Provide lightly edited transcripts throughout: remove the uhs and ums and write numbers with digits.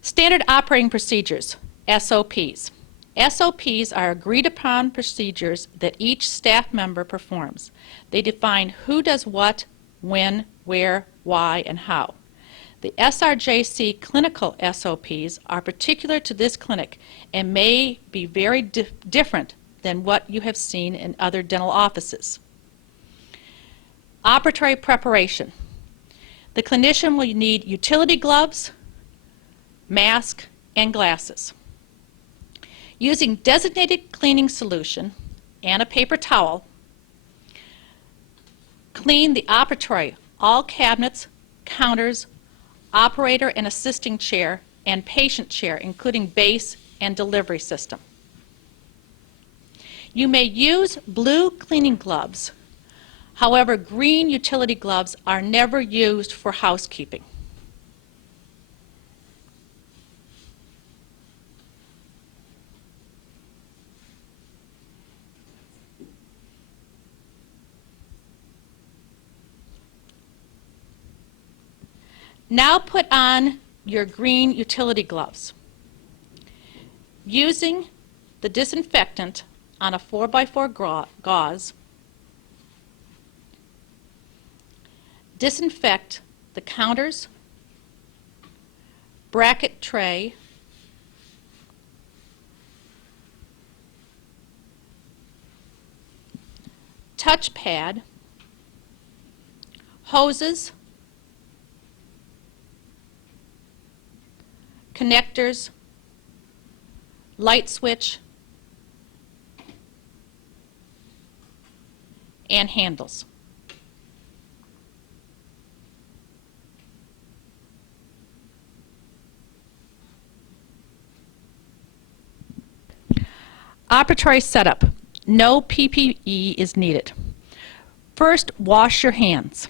Standard operating procedures, SOPs. SOPs are agreed upon procedures that each staff member performs. They define who does what, when, where, why, and how. The SRJC clinical SOPs are particular to this clinic and may be very different than what you have seen in other dental offices. Operatory preparation. The clinician will need utility gloves, mask, and glasses. Using designated cleaning solution and a paper towel, clean the operatory, all cabinets, counters, operator and assisting chair, and patient chair, including base and delivery system. You may use blue cleaning gloves. However, green utility gloves are never used for housekeeping. Now put on your green utility gloves. Using the disinfectant on a 4x4 gauze, disinfect the counters, bracket tray, touchpad, hoses, connectors, light switch, and handles. Operatory setup. No PPE is needed. First, wash your hands.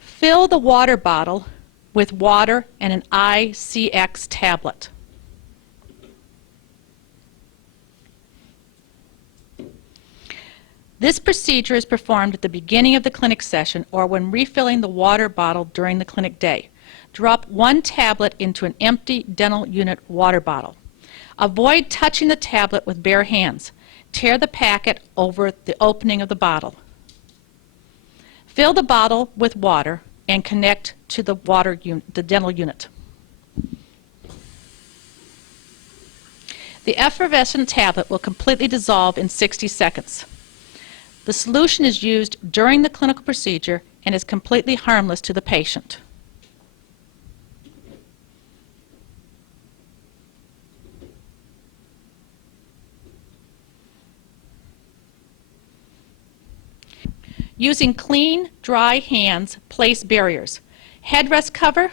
Fill the water bottle with water and an ICX tablet. This procedure is performed at the beginning of the clinic session or when refilling the water bottle during the clinic day. Drop one tablet into an empty dental unit water bottle. Avoid touching the tablet with bare hands. Tear the packet over the opening of the bottle. Fill the bottle with water and connect to the dental unit. The effervescent tablet will completely dissolve in 60 seconds. The solution is used during the clinical procedure and is completely harmless to the patient. Using clean, dry hands, place barriers. Headrest cover,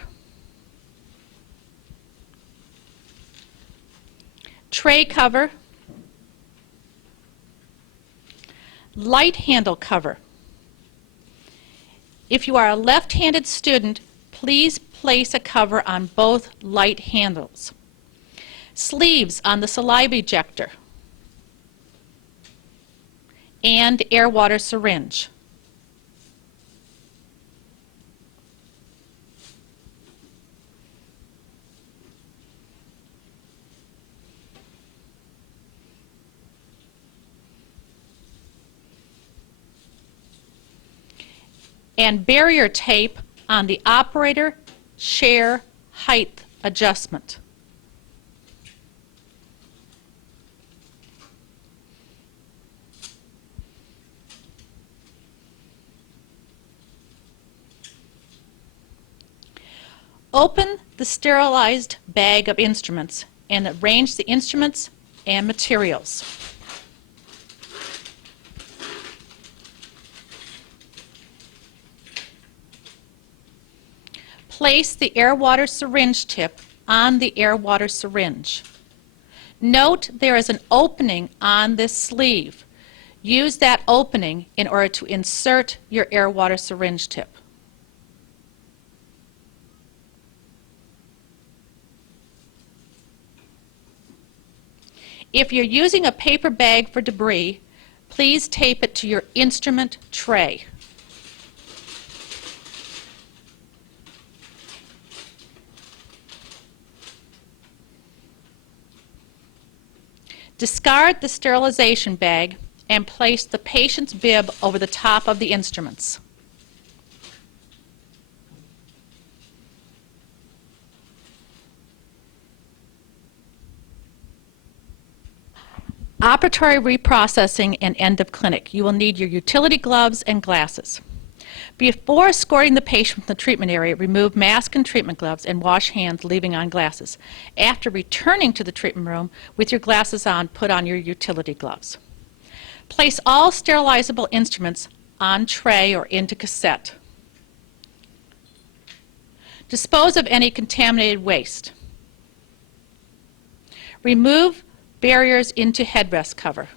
tray cover, light handle cover. If you are a left-handed student, please place a cover on both light handles. Sleeves on the saliva ejector and air water syringe. And barrier tape on the operator chair height adjustment. Open the sterilized bag of instruments and arrange the instruments and materials. Place the air water syringe tip on the air water syringe. Note there is an opening on this sleeve. Use that opening in order to insert your air-water syringe tip. If you're using a paper bag for debris, please tape it to your instrument tray. Discard the sterilization bag and place the patient's bib over the top of the instruments. Operatory reprocessing and end of clinic. You will need your utility gloves and glasses. Before escorting the patient from the treatment area, remove mask and treatment gloves and wash hands, leaving on glasses. After returning to the treatment room with your glasses on, put on your utility gloves. Place all sterilizable instruments on tray or into cassette. Dispose of any contaminated waste. Remove barriers into headrest cover.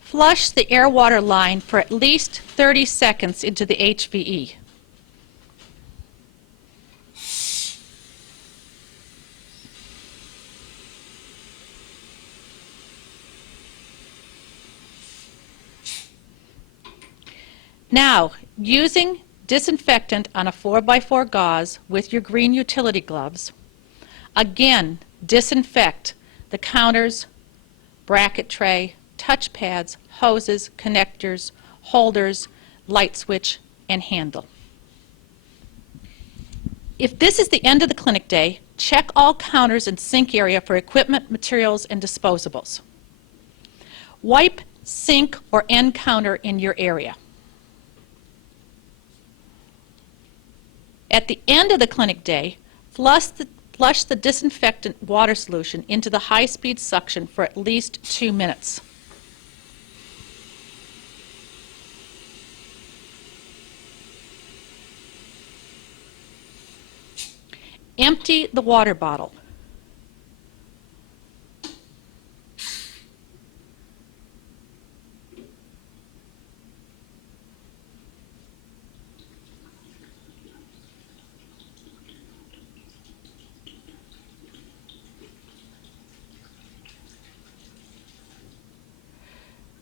Flush the air-water line for at least 30 seconds into the HVE. Now, using disinfectant on a 4x4 gauze with your green utility gloves, again, disinfect the counters, bracket tray, touch pads, hoses, connectors, holders, light switch, and handle. If this is the end of the clinic day, check all counters and sink area for equipment, materials, and disposables. Wipe sink or end counter in your area. At the end of the clinic day, flush the disinfectant water solution into the high-speed suction for at least 2 minutes. Empty the water bottle.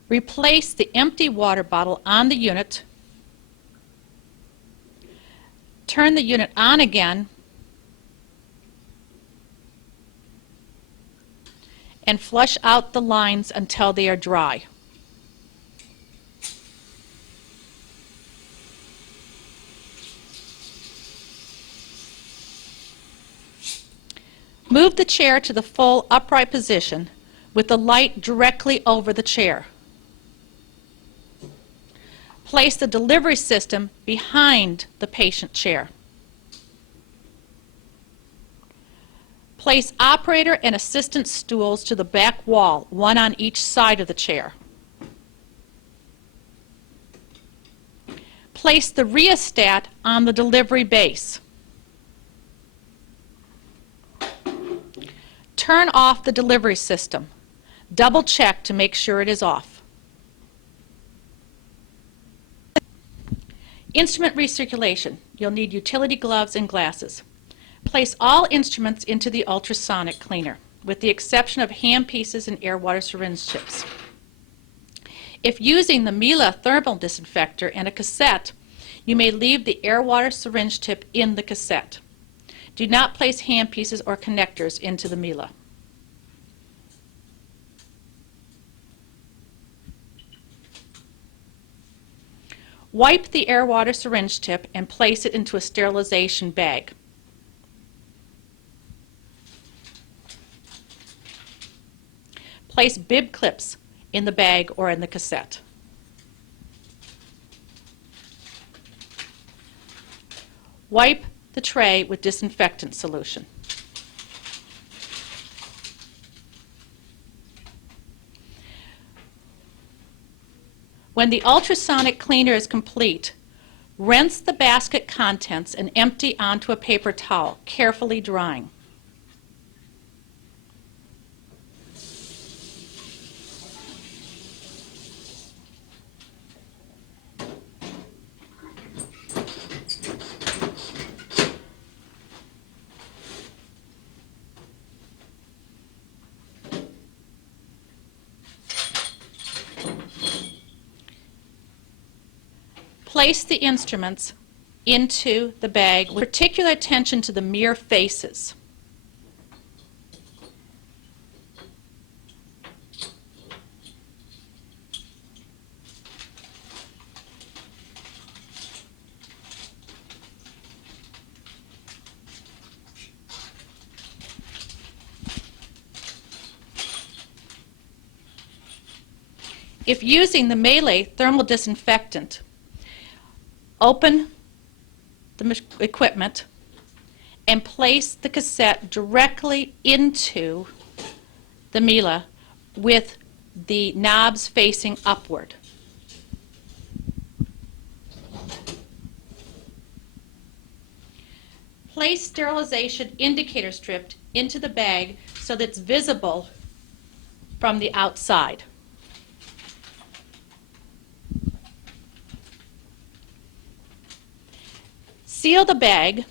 Replace the empty water bottle on the unit. Turn the unit on again and flush out the lines until they are dry. Move the chair to the full upright position with the light directly over the chair. Place the delivery system behind the patient chair. Place operator and assistant stools to the back wall, one on each side of the chair. Place the rheostat on the delivery base. Turn off the delivery system. Double check to make sure it is off. Instrument recirculation. You'll need utility gloves and glasses. Place all instruments into the ultrasonic cleaner, with the exception of handpieces and air-water syringe tips. If using the Miele thermal disinfector and a cassette, you may leave the air-water syringe tip in the cassette. Do not place handpieces or connectors into the Miele. Wipe the air-water syringe tip and place it into a sterilization bag. Place bib clips in the bag or in the cassette. Wipe the tray with disinfectant solution. When the ultrasonic cleaner is complete, rinse the basket contents and empty onto a paper towel, carefully drying. Place the instruments into the bag with particular attention to the mirror faces. If using the Melee thermal disinfectant, open the equipment and place the cassette directly into the Mela with the knobs facing upward. Place sterilization indicator strip into the bag so that it's visible from the outside. Seal the bag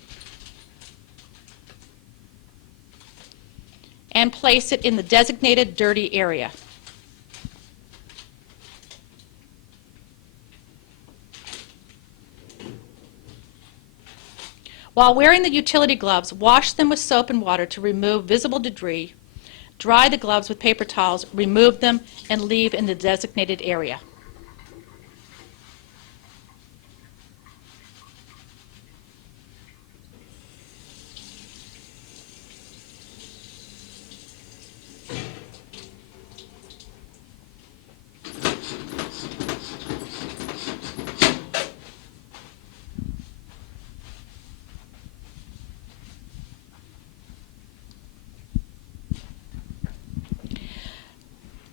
and place it in the designated dirty area. While wearing the utility gloves, wash them with soap and water to remove visible debris. Dry the gloves with paper towels, remove them, and leave in the designated area.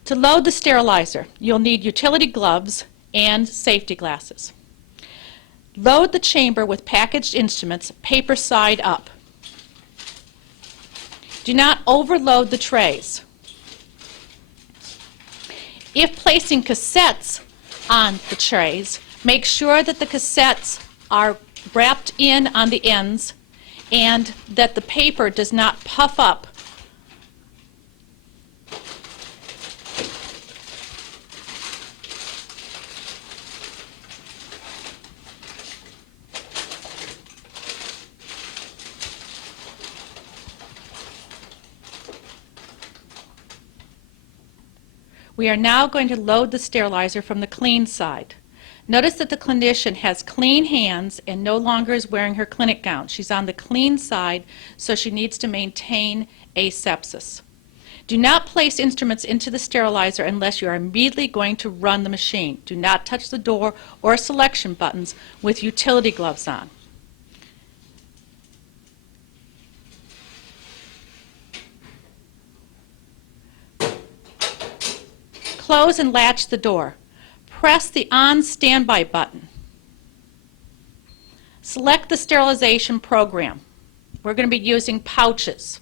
To load the sterilizer, you'll need utility gloves and safety glasses. Load the chamber with packaged instruments, paper side up. Do not overload the trays. If placing cassettes on the trays, make sure that the cassettes are wrapped in on the ends and that the paper does not puff up. We are now going to load the sterilizer from the clean side. Notice that the clinician has clean hands and no longer is wearing her clinic gown. She's on the clean side, so she needs to maintain asepsis. Do not place instruments into the sterilizer unless you are immediately going to run the machine. Do not touch the door or selection buttons with utility gloves on. Close and latch the door. Press the on standby button. Select the sterilization program. We're going to be using pouches.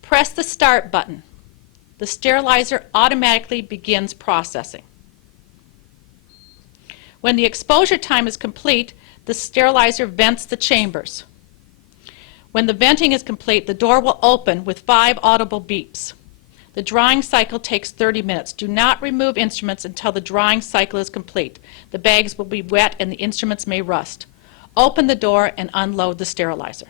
Press the start button. The sterilizer automatically begins processing. When the exposure time is complete, the sterilizer vents the chambers. When the venting is complete, the door will open with 5 audible beeps. The drying cycle takes 30 minutes. Do not remove instruments until the drying cycle is complete. The bags will be wet and the instruments may rust. Open the door and unload the sterilizer.